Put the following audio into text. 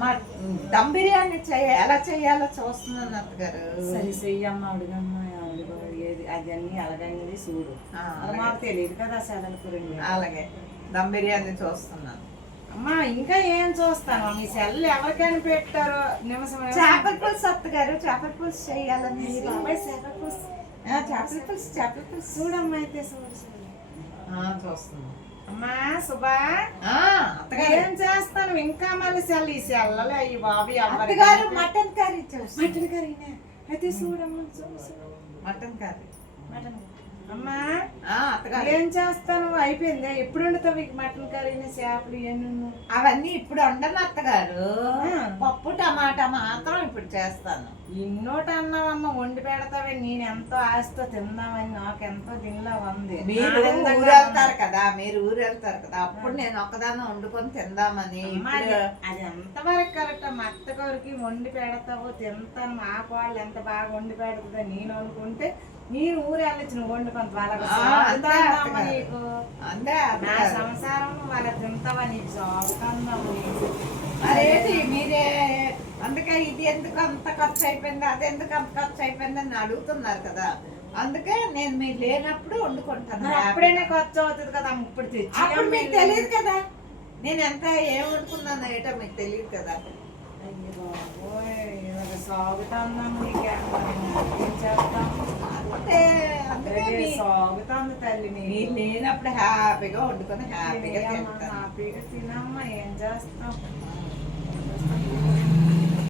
మా దమ్ బిర్యానీ ఎలా చేయాలో చూస్తున్నాను అత్తగారు. సరే చెయ్యమ్మ అడుగమ్మ ఏది అది అన్ని అలాగైనది చూడు. అది మాకు తెలియదు కదా సెలవు గురించి. అలాగే దమ్ బిర్యానీ చూస్తున్నాను. అమ్మా ఇంకా ఏం చూస్తాను, మీ సెల్లు ఎవరికైనా పెట్టారో నిమిషం. చేపల పులుసు అత్తగారు, చేపల పులుసు చేయాలని. బాబాయ్ చేపల పులుసు, చేపల పులుసు చూడమ్మా అయితే చూడు. చూస్తున్నాను. అమ్మా సుబా అత్తగారు ఏం చేస్తాను ఇంకా మళ్ళీ సెల్ ఈ సెల్లలు అయ్యి బాబు అత్తగారు మటన్ కర్రీ చూస్తాను. మటన్ కర్రీనే అయితే చూడమ్మా చూడు. Mutton curry. మటన్ అమ్మా అత్తగారు ఏం చేస్తాను అయిపోయింది. ఎప్పుడు వండుతావు మీకు మటన్ కర్రీని చేపలు ఇవన్నీ? అవన్నీ ఇప్పుడు వండను అత్తగారు. పప్పు టమాటా మాత్రం ఇప్పుడు చేస్తాను. ఇన్నోటి అన్నావమ్మ వండి పెడతావే. నేను ఎంతో ఆశతో తిందామని నాకు ఎంతో తినలా ఉంది. మీరు ఊరు వెళ్తారు కదా, మీరు ఊరు వెళ్తారు కదా, అప్పుడు నేను ఒక్కదాన్ని వండుకొని తిందామని. అది ఎంతవరకు కరెక్ట్? మా అత్తగారికి వండి పెడతావు తింటాను, మా వాళ్ళు ఎంత బాగా వండి పెడుతుందో నేను అనుకుంటే నేను ఊరు వెళ్ళొచ్చు నువ్వు వండుకొని నీకు అంతే. నా సంసారం వాళ్ళ తింటావా నీకు సాగుతుందాము. అదేంటి మీరే అందుకే ఇది ఎందుకు అంత ఖర్చు అయిపోయింది, అది ఎందుకు అంత ఖర్చు అయిపోయింది అని అడుగుతున్నారు కదా, అందుకే నేను మీరు లేనప్పుడు వండుకుంటాను. అప్పుడైనా ఖర్చు అవుతుంది కదా. ఇప్పుడు తెచ్చి అప్పుడు మీకు తెలియదు కదా నేను ఎంత ఏం వండుకున్నాను ఏటో మీకు తెలియదు కదా. అయ్యో బాబోయ్ సాగుతుందాము. నీకేం చేస్తాం అంటే అందుకే సాగుతుంది తల్లి. మీరు లేనప్పుడు హ్యాపీగా వండుకొని హ్యాపీగా తింటాను. హ్యాపీగా తినమ్మా. ఏం చేస్తాం.